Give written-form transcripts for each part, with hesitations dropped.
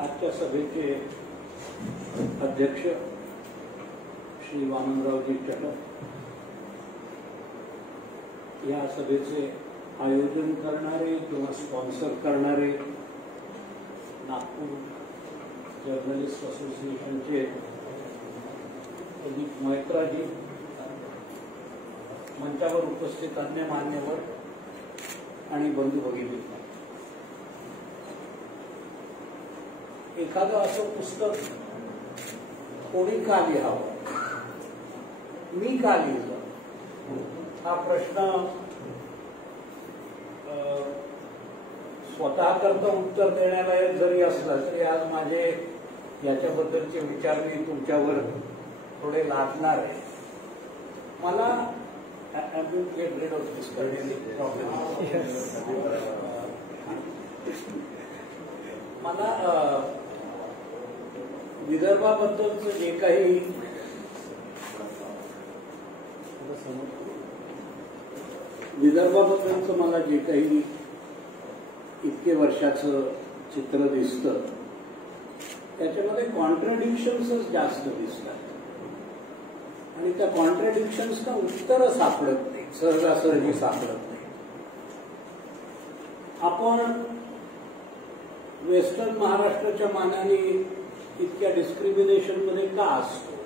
आजच्या सभेचे अध्यक्ष श्री वामनरावजी चटप, या सभेचे आयोजन करणारे किंवा स्पॉन्सर करणारे नागपूर जर्नलिस्ट असोसिएशनचे प्रदीप मैत्राजी, मंचावर उपस्थित अन्य मान्यवर आणि बंधू भगिनी, एखादं असं पुस्तक कोणी का लिहावं, मी का लिहिलं, हा प्रश्न स्वतः करता उत्तर देण्यालायक जरी असला तरी आज माझे याच्याबद्दलचे विचार मी तुमच्यावर थोडे लादणार आहे. मला मला विदर्भाबद्दलचं जे काही मला जे काही इतके वर्षाचं चित्र दिसतं त्याच्यामध्ये कॉन्ट्रडिक्शन्सच जास्त दिसतात आणि त्या कॉन्ट्रडिक्शन्सना उत्तरं सापडत नाही, सहजासहजी सापडत नाही. आपण वेस्टर्न महाराष्ट्राच्या मानाने इतक्या डिस्क्रिमिनेशनमध्ये का असतो?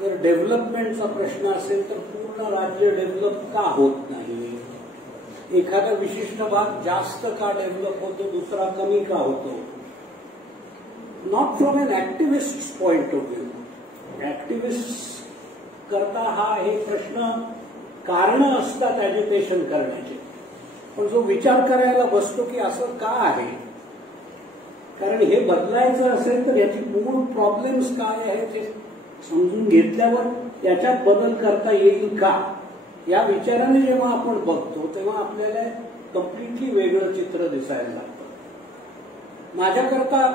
जर डेव्हलपमेंटचा प्रश्न असेल तर पूर्ण राज्य डेव्हलप का होत नाही? एखादा विशिष्ट भाग जास्त का डेव्हलप होतो, दुसरा कमी का होतो? Not from an activist point of view. Activist करता हा हे प्रश्न कारण असतात ऍजिटेशन करण्याचे, पण जो विचार करायला बसतो की असं का आहे, कारण हे बदलायचं असेल तर याची मूळ प्रॉब्लेम्स काय आहे ते समजून घेतल्यावर याच्यात बदल करता येईल का, या विचाराने जेव्हा आपण बघतो तेव्हा आपल्याला कम्प्लिटली वेगळं चित्र दिसायला लागतं. माझ्याकरता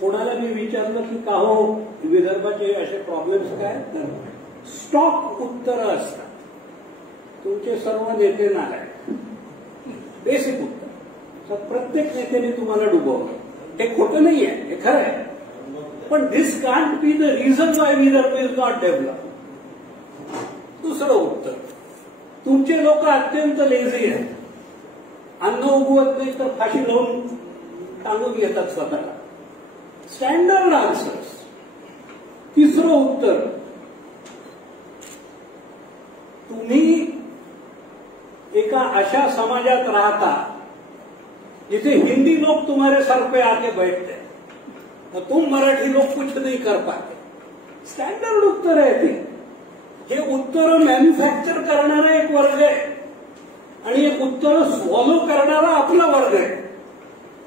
कोणाला मी विचारलं की का हो विदर्भाचे असे प्रॉब्लेम्स काय, तर स्टॉक उत्तरं असतात. तुमचे सर्व नेते नारायण, बेसिक उत्तर. तर प्रत्येक नेत्याने तुम्हाला डुबवलं. हे खोटं नाही आहे, हे खरं आहे, पण this can't be the reason why Vidarbha is not develop. दुसरं उत्तर, तुमचे लोक अत्यंत लेझी आहेत, अन्न उगवत नाही तर फाशी लावून टांगून घेतात स्वतःला. Standard answers. तिसरं उत्तर, तुम्ही एका अशा समाजात राहता जिथे हिंदी लोग तुम्हारे सर पे आके बैठते तो तुम मराठी लोग कुछ नहीं कर पाते. स्टँडर्ड उत्तर आहे ते. हे उत्तर मॅन्युफॅक्चर करणारा एक वर्ग आहे आणि एक उत्तर स्वॉलो करणारा आपला वर्ग आहे.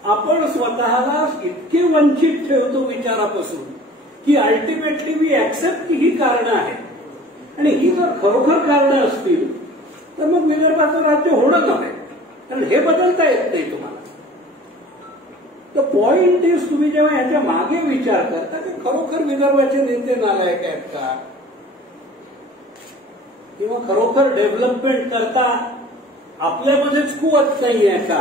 आपण स्वतःला इतके वंचित ठेवतो विचारापासून की अल्टिमेटली वी ऍक्सेप्ट की ही कारणं आहेत आणि ही जर खरोखर कारणं असतील तर मग विदर्भाचं राज्य होणं नव्हे, कारण हे बदलता येत नाही तुम्हाला. द पॉइंट इज, तुम्ही जेव्हा याच्या मागे विचार करता की खरोखर विदर्भाचे नेते नालायक आहेत का, किंवा खरोखर डेव्हलपमेंट करता आपल्यामध्येच कुवत नाही आहे का,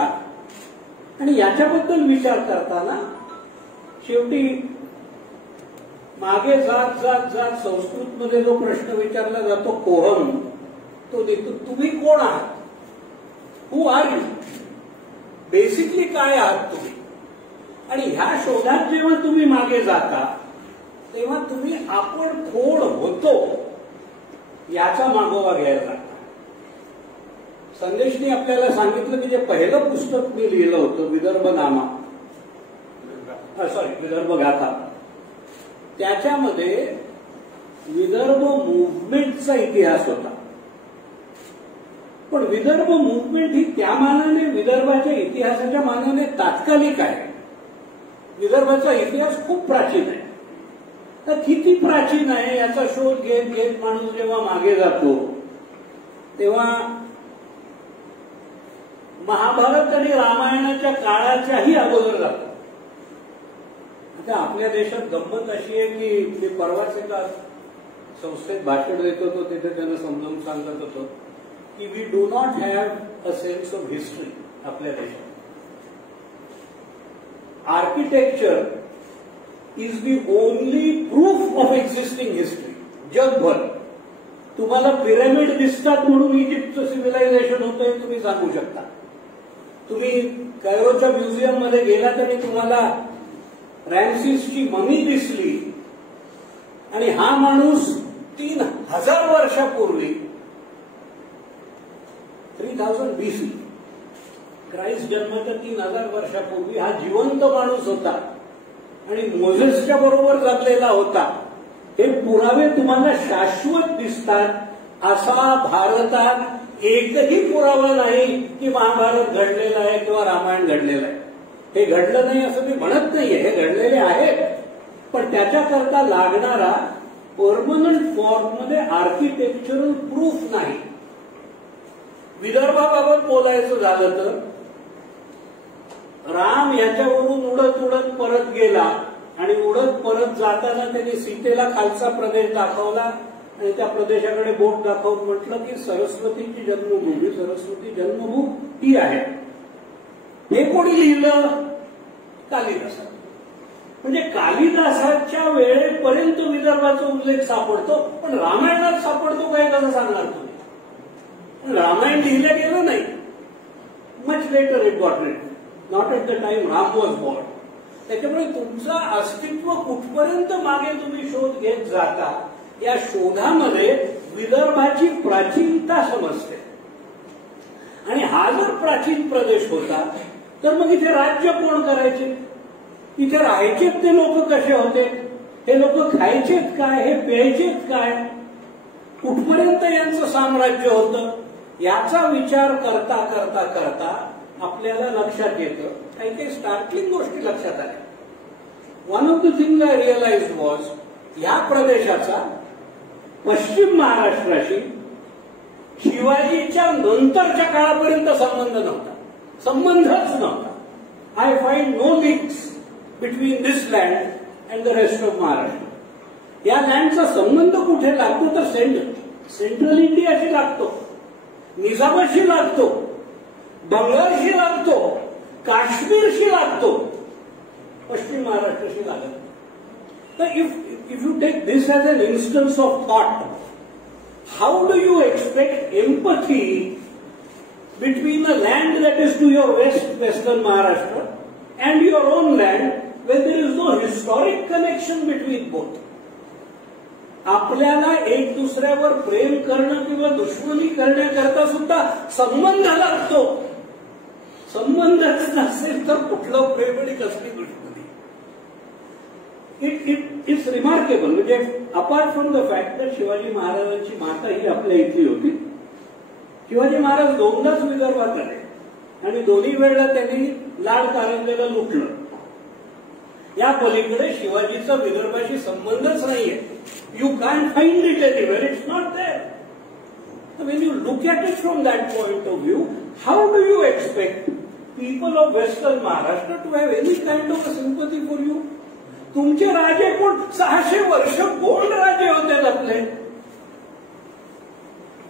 आणि याच्याबद्दल विचार करताना शेवटी मागे जात जात जात संस्कृतमध्ये जो प्रश्न विचारला जातो कोहम, तो देतो तुम्ही कोण आहात, हू आर यू, बेसिकली काय आहात तुम्ही. आणि ह्या शोधात जेव्हा तुम्ही मागे जाता तेव्हा तुम्ही आपण कोण होतो याचा मागोवा घ्यायला लागता. संदेशने आपल्याला सांगितलं की जे पहिलं पुस्तक मी लिहिलं होतं विदर्भनामा, विदर्भ गाथा, त्याच्यामध्ये विदर्भ मुव्हमेंटचा इतिहास होता. पण विदर्भ मुव्हमेंट ही त्या मानाने विदर्भाच्या इतिहासाच्या मानाने तात्कालिक आहे. विदर्भाचा इतिहास खूप प्राचीन आहे. तर किती प्राचीन आहे याचा शोध घेत घेत माणूस जेव्हा मागे जातो तेव्हा महाभारत आणि रामायणाच्या काळाच्याही अगोदर जातो. आता आपल्या देशात गंमत अशी आहे की मी परवाच एका संस्थेत भाषण देत होतो, तिथे त्यांना समजावून सांगत होतो की we do not have a sense of history आपल्या देशात. Architecture is the only proof of existing history. जगभर तुम्हाला पिरॅमिड दिसतात म्हणून इजिप्तचं सिव्हिलायझेशन होतं हे तुम्ही सांगू शकता. तुम्ही कैरोच्या म्युझियम मध्ये गेलात आणि तुम्हाला रॅम्सिसची ममी दिसली आणि हा माणूस 3000 वर्षापूर्वी 3000 BC क्राइस्ट जन्माच्या 3000 वर्षापूर्वी हा जिवंत माणूस होता आणि मोझेसच्या बरोबर जगलेला होता. हे पुरावे तुम्हाला शाश्वत दिसतात असा भारतात एकही पुरावा नाही की महाभारत घडलेलं आहे किंवा रामायण घडलेलं आहे. हे घडलं नाही असं मी म्हणत नाहीये, हे घडलेले आहे, पण त्याच्याकरता लागणारा परमनंट फॉर्ममध्ये आर्किटेक्चरल प्रूफ नाही. विदर्भाबाबत बोलायचं झालं तर राम याच्यावरून उडत उडत परत गेला आणि उडत परत जाताना त्यांनी सीतेला खालचा प्रदेश दाखवला आणि त्या प्रदेशाकडे बोट दाखवून म्हटलं की सरस्वतीची जन्मभूमी, सरस्वती जन्मभूमी ही आहे. हे कोणी लिहिलं? कालिदासाने. म्हणजे कालिदासाच्या वेळेपर्यंत विदर्भाचा उल्लेख सापडतो, पण रामायणात सापडतो काय कसं सांगणार तुम्ही? रामायण लिहिलं गेलं नाही. Much later it got written, not at the time Ram was born. त्याच्यामुळे तुमचं अस्तित्व कुठपर्यंत मागे तुम्ही शोध घेत जाता या शोधामध्ये विदर्भाची प्राचीनता समजते. आणि हा जर प्राचीन प्रदेश होता तर मग इथे राज्य कोण करायचे? इथे राहायचेत ते लोक कसे होते? हे लोक खायचेत काय? हे प्यायचेत काय? कुठपर्यंत यांचं साम्राज्य होतं? याचा विचार करता करता करता आपल्याला लक्षात येतं काही काही स्टार्टलिंग गोष्टी लक्षात आल्या. One of the thing I realise was या प्रदेशाचा पश्चिम महाराष्ट्राशी शिवाजीच्या नंतरच्या काळापर्यंत संबंध नव्हता, संबंधच नव्हता. I find no links between this land and the rest of Maharashtra. या लँडचा संबंध कुठे लागतो तर सेंट्रल इंडियाशी लागतो, निजामाशी लागतो, बंगालशी लागतो, काश्मीरशी लागतो, पश्चिम महाराष्ट्राशी लागतो. तर if you take this as an instance of thought, how do you expect empathy between a land that is to your western Maharashtra and your own land when there is no historic connection between both? आपल्याला एक दुसऱ्यावर प्रेम करणं किंवा दुश्मनी करण्याकरता सुद्धा संबंध लागतो. संबंधच नसेल तर कुठलं प्रेम आणि कसली दुश्मनी? It's remarkable. म्हणजे apart from the fact that Shivaji महाराजांची माता ही आपल्या इथली होती. शिवाजी महाराज दोनदाच विदर्भात आले आणि दोन्ही वेळेला त्यांनी लाड कारंजेला लुटलं. या पलीकडे शिवाजीचा विदर्भाशी संबंधच नाहीये. You can find it anywhere, it's not there. When you look at it from that point of view, how do you expect people of western Maharashtra to have any kind of a sympathy for you? तुमचे राजे कोण? 600 वर्ष कोण राजे होते आपले?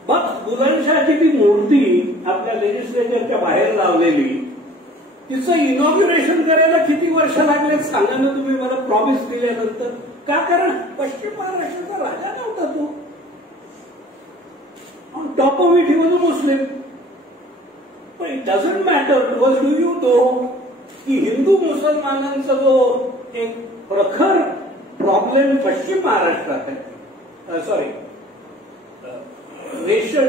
मग बुलंदशहाची ती मूर्ती आपल्या लेजिस्लेचरच्या बाहेर लावलेली, तिचं इनॉग्युरेशन करायला किती वर्ष लागले सांगा ना तुम्ही मला प्रॉमिस दिल्यानंतर. का? कारण पश्चिम महाराष्ट्राचा राजा नव्हता तो. On top of it he was a Muslim. पण it doesn't matter to us. Do you know की हिंदू मुसलमानांचा जो एक प्रखर प्रॉब्लेम पश्चिम महाराष्ट्रात आहे, sorry racial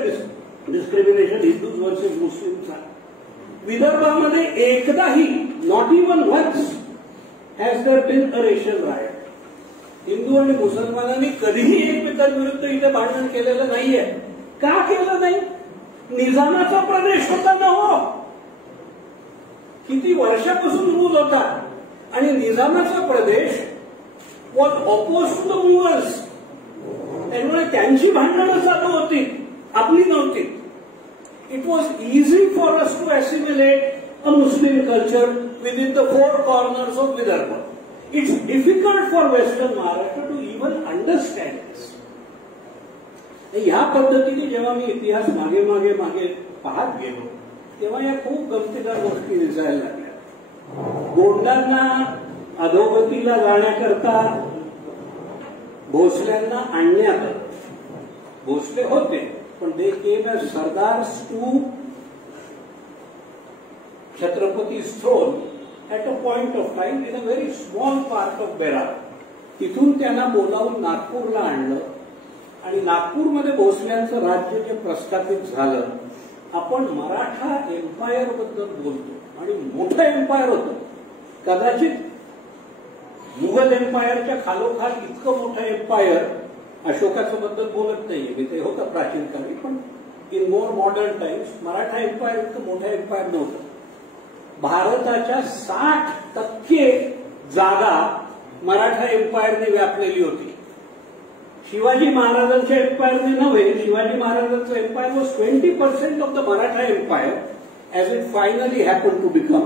discrimination Hindus versus मुस्लिमचा, विदर्भामध्ये एकदाही not even once has there been a racial riot. Hindu आणि मुसलमानांनी कधीही एकमेकांविरुद्ध इथे भांडण केलेलं नाहीये. का केलं नाही? निजामाचा प्रदेश होता ना हो. किती वर्षापासून रूल होता आणि निजामाचा प्रदेश was oppose to the Mughals. त्यामुळे त्यांची भांडणं चालू होती, आपली नव्हती. It was easy for us to assimilate a Muslim culture within the 4 corners of Vidarbha. It's difficult for western Maharashtra to even understand this. या पद्धतीने जेव्हा मी इतिहास मागे मागे मागे पाहत गेलो तेव्हा या खूप गमतीदार गोष्टी दिसायला लागल्या. गोंडांना अधोगतीला जाण्याकरता भोसल्यांना आणण्यात आलं. भोसले होते, पण they came as sardars to Chhatrapati's throne at a point of time in a very small part of Berar. तिथून त्यांना बोलावून नागपूरला आणलं आणि नागपूरमध्ये भोसल्यांचं राज्य जे प्रस्थापित झालं. आपण मराठा एम्पायर बद्दल बोलतो आणि मोठं एम्पायर होतं. कदाचित मुघल एम्पायरच्या खालोखाल इतकं मोठं एम्पायर अशोकाचं बद्दल बोलत नाहीये मी, ते होतं प्राचीन काळी, पण in more modern times Maratha empire इतकं मोठं एम्पायर नव्हतं. भारताच्या 60% जागा मराठा एम्पायरने व्यापलेली होती. शिवाजी महाराजांच्या एम्पायरने नव्हे, शिवाजी महाराजांचं empire was 20% of the Maratha empire as it finally happen to become.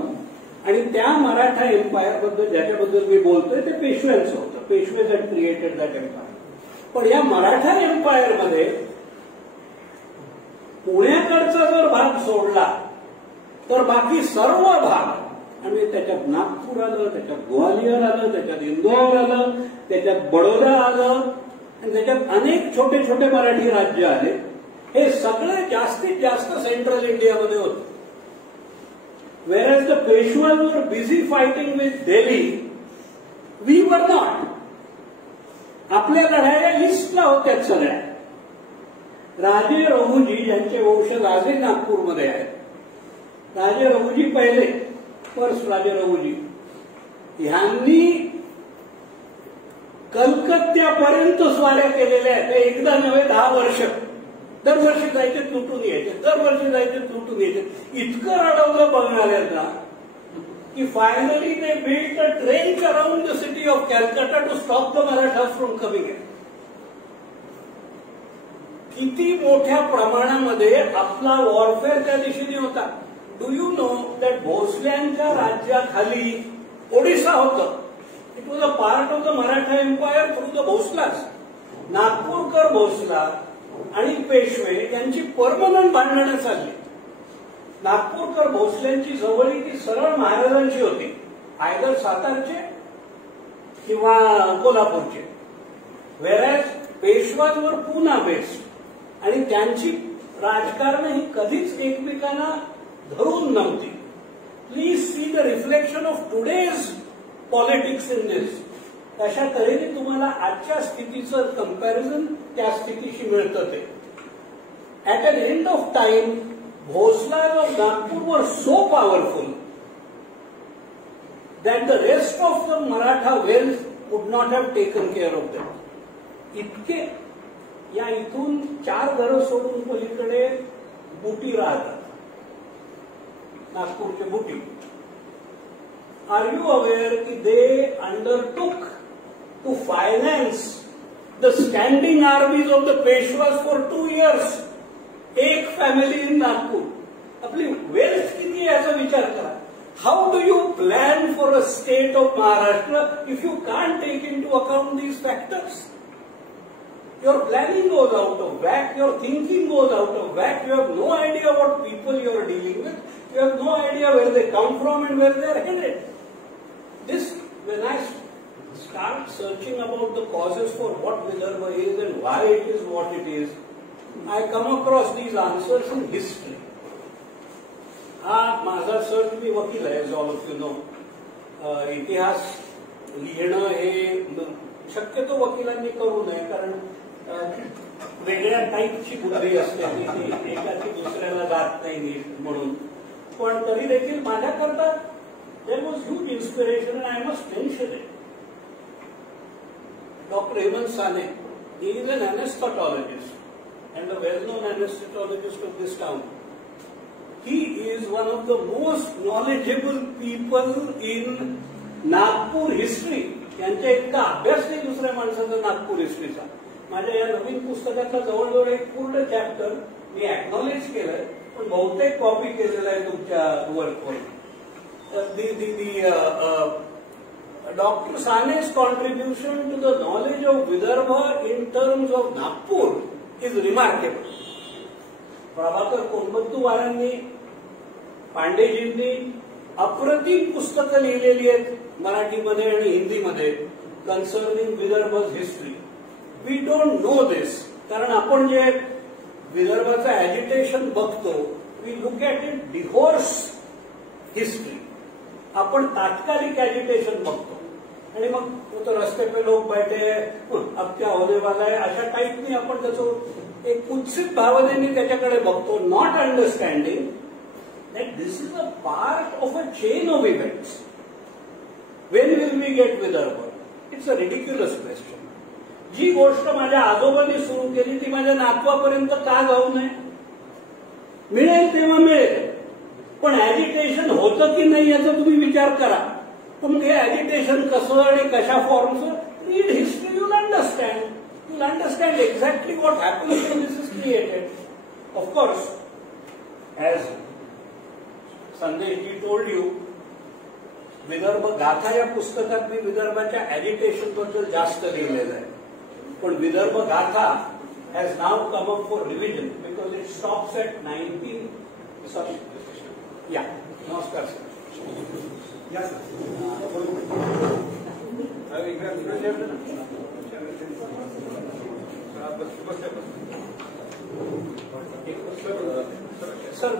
आणि त्या मराठा एम्पायर बद्दल ज्याच्याबद्दल मी बोलतोय ते पेशव्यांचं होतं. पेशवेज हॅड क्रिएटेड दॅट एम्पायर. पण या मराठा एम्पायरमध्ये पुण्याकडचा जर भाग सोडला तर बाकी सर्व भाग, आणि त्याच्यात नागपूर आलं, त्याच्यात ग्वालियर आलं, त्याच्यात इंदोर आलं, त्याच्यात बडोदा आलं, आणि त्याच्यात अनेक छोटे छोटे मराठी राज्य आले. हे सगळे जास्तीत जास्त सेंट्रल इंडियामध्ये होते. Whereas the Peshwas were busy fighting with Delhi, we were not. आपल्या लढाया ईस्टला होत्या सगळ्या. राजे रघुजी यांचे वंशज आजही नागपूरमध्ये आहेत. राजे रघुजी पहिले, पर्स राजे रघुजी, ह्यांनी कलकत्त्यापर्यंत स्वाऱ्या केलेल्या आहेत. एकदा नव्हे 10 वर्ष. दरवर्षी जायचे तुटून यायचे, दरवर्षी जायचे तुटून यायचे. इतकं रडवलं बघणाऱ्यांना की finally they built a train around the city of Calcutta to stop the Marathas from coming in. किती मोठ्या प्रमाणामध्ये आपला वॉरफेअर त्या दिशेने होता. डू यू नो दॅट भोसल्यांच्या राज्याखाली ओडिसा होतं. It was a part of the Maratha empire through the Bhosalas. नागपूरकर भोसला आणि पेशवे यांची परमनंट भांडणं चालली. नागपूरकर भोसल्यांची जवळी ती सरळ महाराजांची होती, आयदर सातारचे किंवा कोल्हापूरचे. वेरॅज पेशवांवर पुन्हा बेस्ड, आणि त्यांची राजकारण ही कधीच एकमेकांना धरून नव्हती. Please see the reflection of today's politics in this. तशा तऱ्हेने तुम्हाला आजच्या स्थितीचं कंपॅरिझन त्या स्थितीशी मिळतं. ते at an end of time Bhosalas of Nagpur were so powerful that the rest of the Maratha wealth would not have taken care of that. इतके या इथून 4 घरं सोडून पलीकडे बुटी राहतात, नागपूरचे बुटी. आर यू अवेअर की they undertook to finance the standing armies of the Peshwas for 2 years. एक फॅमिली इन नागपूर. आपली वेल्थ किती याचा विचार करा. How do you plan for a state of Maharashtra if you can't take into account these factors? Your planning goes out of whack, your thinking goes out of whack, you have no idea what people you are dealing with, you have no idea where they come from and where they are headed. This, when I start searching about the causes for what Vidarbha is and why it is what it is, I come across these answers in history. माझा search, मी वकील आहे, as all of you know. इतिहास लिहिणं हे शक्यतो वकिलांनी करू नये, कारण वेगळ्या टाईपची बुद्धी असते, ती एकाची दुसऱ्याला जात नाही नीट म्हणून. पण तरी देखील माझ्याकरता there was huge inspiration, I must mention it. Doctor Hemant Sane, he is an anesthetologist and a well-known anesthetologist of this town. He is one of the most knowledgeable people in Nagpur history. यांच्या इतका अभ्यास नाही दुसऱ्या माणसाचा नागपूर हिस्ट्रीचा. माझ्या या नवीन पुस्तकाचा जवळजवळ एक पूर्ण चॅप्टर मी अॅक्नॉलेज केलंय, पण बहुतेक कॉपी केलेला आहे तुमच्या वर्कवर. Doctor Sane's contribution to the knowledge of Vidarbha in terms of Nagpur is remarkable. Prabhakar कोणबत्तूवारांनी, पांडेजींनी अप्रतिम पुस्तकं लिहिलेली आहेत मराठीमध्ये आणि हिंदीमध्ये concerning Vidarbha's history. We don't know this. कारण आपण जे विदर्भाचं ॲजिटेशन बघतो, we look at it divorce history. आपण तात्कालिक ॲजिटेशन बघतो आणि मग तो रस्ते पे लोक बैठे अब क्या होने वाला है अशा टाईपनी आपण त्याचं एक कुत्सित भावनेने त्याच्याकडे बघतो, not understanding that this is a part of a chain of events. When will we get Vidarbha? It's a ridiculous question. जी गोष्ट माझ्या आजोबांनी सुरू केली ती माझ्या नातवापर्यंत का जाऊ नये? मिळेल तेव्हा मिळेल, पण ॲजिटेशन होतं की नाही याचा तुम्ही विचार करा. पण हे ॲजिटेशन कसं आणि कशा फॉर्मचं, read history, you'll understand. You'll understand exactly what happens when this is created. Of course, as Sandeshji told you, Vidarbha Gatha या पुस्तकात मी विदर्भाच्या ॲजिटेशन बद्दल जास्त लिहिलेलं आहे. पण विदर्भ गाथा has now come up for revision because it stops at 19. Sorry, या नमस्कार सर. या सर. सर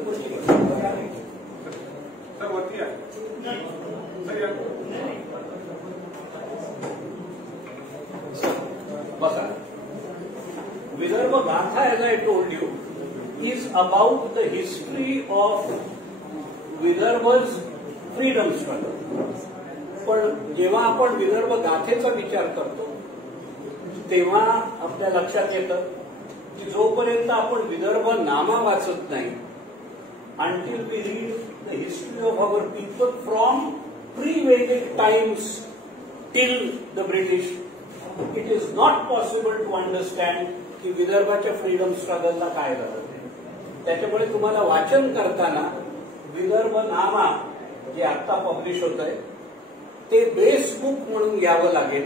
सर वरती आहे सर, या बसा. Vidarbha Gatha, as I told you, is about the history of Vidarbha's freedom struggle. पण जेव्हा आपण विदर्भ गाथेचा विचार करतो तेव्हा आपल्या लक्षात येतं की जोपर्यंत आपण विदर्भ नामा वाचत नाही, until we read the history of our people from pre-Vedic times till the British, it is not possible to understand की विदर्भाच्या फ्रीडम स्ट्रगलला काय झालं. त्याच्यामुळे तुम्हाला वाचन करताना विदर्भ नामा जे आता पब्लिश होत आहे ते बेस बुक म्हणून घ्यावं लागेल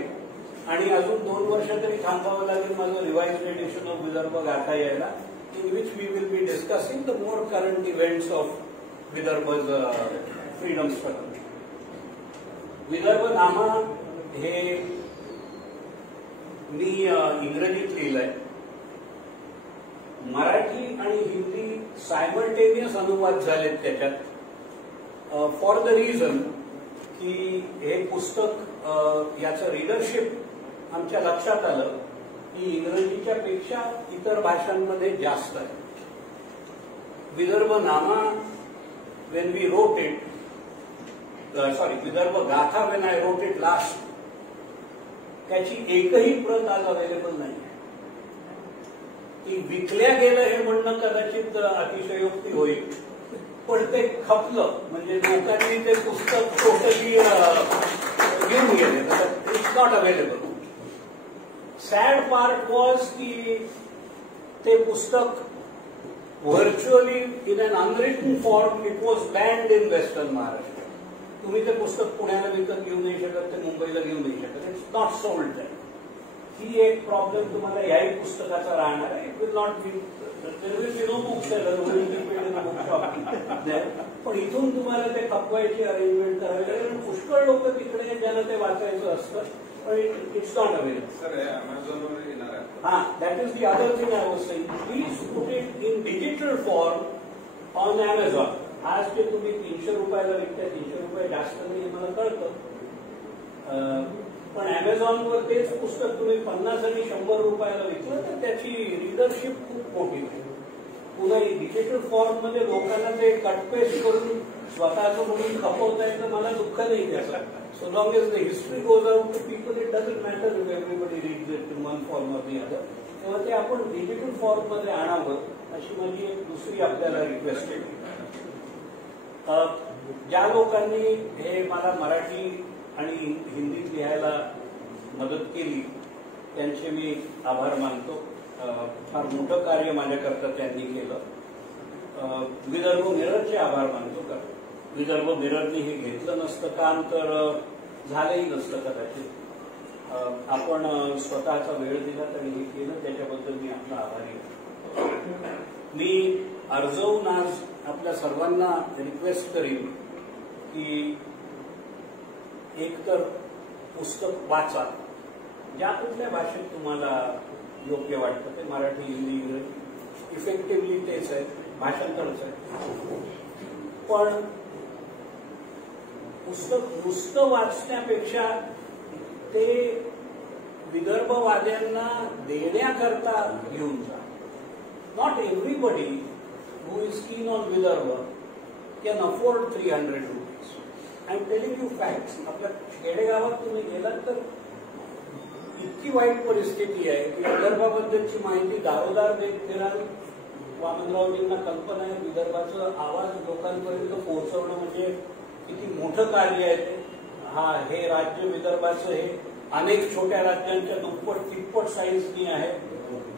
आणि अजून 2 वर्ष तरी थांबावं लागेल माझं रिवाइज्ड एडिशन ऑफ विदर्भ गाथा यायला, in which we will be discussing the more current events of Vidarbha's freedom struggle. Vidarbha नामा हे मी इंग्रजीत लिहिलंय. मराठी आणि हिंदी सायमल्टेनियस अनुवाद झालेत त्याच्यात फॉर द रिझन की हे पुस्तक याचं रीडरशिप आमच्या लक्षात आलं की इंग्रजीच्या पेक्षा इतर भाषांमध्ये जास्त आहे. Vidarbha Nama when we wrote it, sorry Vidarbha Gatha when I wrote it last, त्याची एकही प्रत आज अवेलेबल नाही. ती विकल्या गेलं हे म्हणणं कदाचित अतिशयोक्ती होईल, पण ते खपलं म्हणजे लोकांनी ते पुस्तक टोटली घेऊन गेले. It's not available. Sad part was की ते पुस्तक virtually in un unwritten form it was banned in western Maharashtra. तुम्ही ते पुस्तक पुण्याला विकत घेऊ नाही शकत, ते मुंबईला घेऊ नाही शकत. It's not sold that. ही एक प्रॉब्लेम तुम्हाला याही पुस्तकाचा राहणार आहे. It will not be, there will be no book seller, पण इथून तुम्हाला ते खपवायची अरेंजमेंट करावी लागेल. पुष्कळ लोक तिकडे ज्यांना ते वाचायचं असतं, पण इट्स नॉट अवेलेबल. सर अमेझॉनवर येणार आहे. हा, that is the other thing I was saying. Please put it in digital form on Amazon. आज जे तुम्ही 300 रुपयाला विकताय, 300 रुपये जास्त नाही मला कळतं, पण अमेझॉनवर तेच पुस्तक तुम्ही 50 आणि 100 रुपयाला विकलं तर त्याची रीडरशिप खूप मोठी होईल. पुन्हा डिजिटल फॉर्म मध्ये लोकांना ते कटपेस्ट करून स्वतःचं म्हणून खपवता येतं, मला दुःख नाही त्याचं. So long as the history goes out to people it doesn't matter if everybody reads it in one form or the other. तेव्हा ते आपण डिजिटल फॉर्म मध्ये आणावं अशी माझी एक दुसरी आपल्याला रिक्वेस्ट आहे. ज्या लोकांनी हे मला मराठी आणि हिंदीत लिहायला मदत केली त्यांचे मी आभार मानतो. फार मोठं कार्य माझ्याकरता त्यांनी केलं. विदर्भ मिररचे आभार मानतो. का विदर्भ मिररनी हे घेतलं नसतं काम तर झालंही नसतं कदाचित. आपण स्वतःचा वेळ दिला आणि हे केलं त्याच्याबद्दल मी आपला आभारी आहे. मी अर्जवून आज आपल्या सर्वांना रिक्वेस्ट करीन की एक तर पुस्तक वाचा, ज्या कुठल्या भाषेत तुम्हाला योग्य वाटतं ते, मराठी, हिंदी, इंग्रजी, इफेक्टिव्हली तेच आहे, भाषांतरच आहे. पण पुस्तक नुसतं वाचण्यापेक्षा ते विदर्भवाद्यांना देण्याकरता घेऊन जा. Not everybody who is keen on Vidarbha can afford 300 rupees. I am telling you facts. आपल्या खेडेगावात तुम्ही गेलात तर इतकी वाईट परिस्थिती आहे की विदर्भाबद्दलची माहिती दारोदार देत फिराल. वामनरावजींना कल्पना आहे विदर्भाचा आवाज लोकांपर्यंत पोहोचवणं म्हणजे किती मोठं कार्य आहे ते. हे राज्य विदर्भाचं हे अनेक छोट्या राज्यांच्या दुप्पट तिप्पट साईजनी आहे.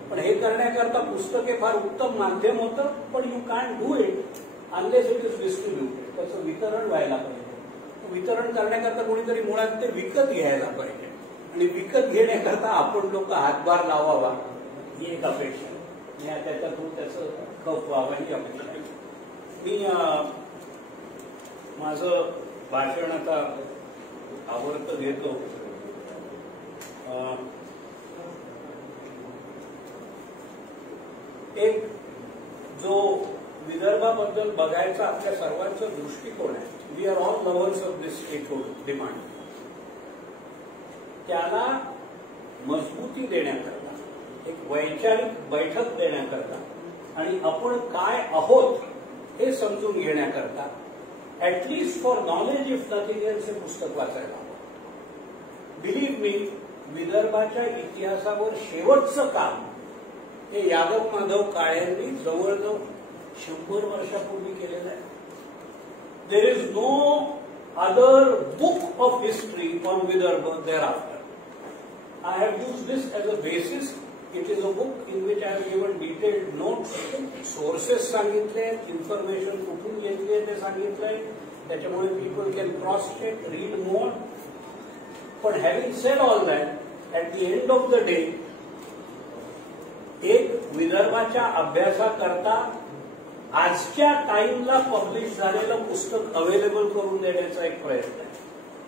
पण हे करण्याकरता पुस्तके फार उत्तम माध्यम होतं. पण you can do it unless it is distributed. त्याचं वितरण व्हायला पाहिजे. वितरण करण्याकरता कोणीतरी मुळात ते विकत घ्यायला पाहिजे आणि विकत घेण्याकरता आपण लोक हातभार लावावा ही एक अपेक्षा आहे. त्याच्यातून त्याचं खप व्हावं ही अपेक्षा आहे. मी माझं भाषण आता आवडतं घेतो. एक जो विदर्भाबद्दल बघायचा आपल्या सर्वांचा दृष्टिकोन आहे, we are all lovers of this statehood demand, त्याला मजबूती देण्याकरता, एक वैचारिक बैठक देण्याकरता आणि आपण काय आहोत हे समजून घेण्याकरता at least for knowledge if nothing else हे पुस्तक वाचायला हवं. बिलीव्ह मी, विदर्भाच्या इतिहासावर शेवटचं काम हे यादव माधव काळेंनी जवळजवळ 100 वर्षापूर्वी केलेलं आहे. There is no other book of history on Vidarbha thereafter. I have used this as a basis. It is a book in which I have given detailed notes, sources सांगितले, information कुठून घेतले ते सांगितलंय. त्याच्यामुळे people can cross check, read more. But having said all that, at the end of the day, एक विदर्भाच्या अभ्यासाकरता आजच्या टाइमला पब्लिश झालेलं पुस्तक अवेलेबल करून देण्याचा एक प्रयत्न आहे.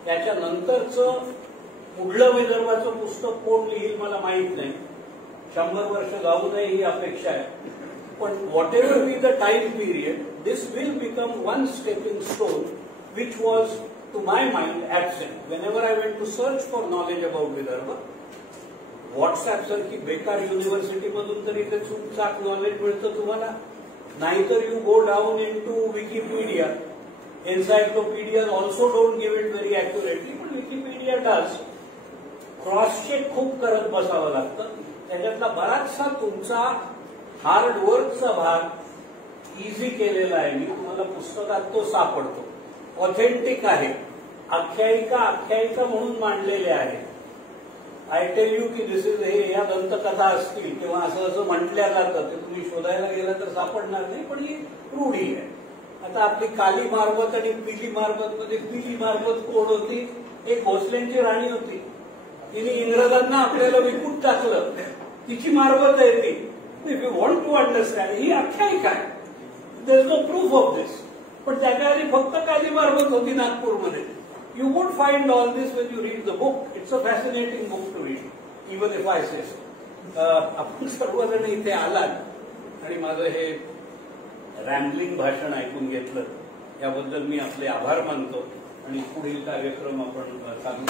त्याच्यानंतरचं पुढलं विदर्भाचं पुस्तक कोण लिहिल मला माहित नाही. 100 वर्ष जाऊ नये ही अपेक्षा आहे. पण whatever be the time period, this will become one stepping stone which was to my mind absent whenever I went to search for knowledge about Vidarbha. WhatsApp सारखी बेकार युनिव्हर्सिटीमधून तरी ते चूकचाक नॉलेज मिळतं तुम्हाला. नाहीतर you go down into Wikipedia. Encyclopedia also don't give it very accurately, पण Wikipedia does. Cross check खूप करत बसावं लागतं. त्याच्यातला बराचसा तुमचा हार्डवर्कचा भाग इझी केलेला आहे मी. तुम्हाला पुस्तकात तो सापडतो. ऑथेंटिक आहे. आख्यायिका म्हणून मांडलेले आहे. आय टेल यू की दिस इज हे या दंतकथा असतील किंवा असं म्हटल्या जातं ते तुम्ही शोधायला गेला तर सापडणार नाही. पण ही रूढी आहे. आता आपली काली मारबत आणि पिली मारबत मध्ये पिली मारबत कोण होती? एक भोसल्यांची राणी होती. तिने इंग्रजांना आपल्याला विकून टाकलं. तिची मारबत आहे ती. If you want to understand, ही आख्यायिका आहे. There is no proof of this. पण त्याच्या आधी फक्त काली मारबत होती नागपूरमध्ये. You won't find all this when you read the book. It's a fascinating book to read, even if I say so. आपण सर्वजण इथे आलात आणि माझं हे रॅम्बलिंग भाषण ऐकून घेतलं याबद्दल मी आपले आभार मानतो आणि पुढील कार्यक्रम आपण चालू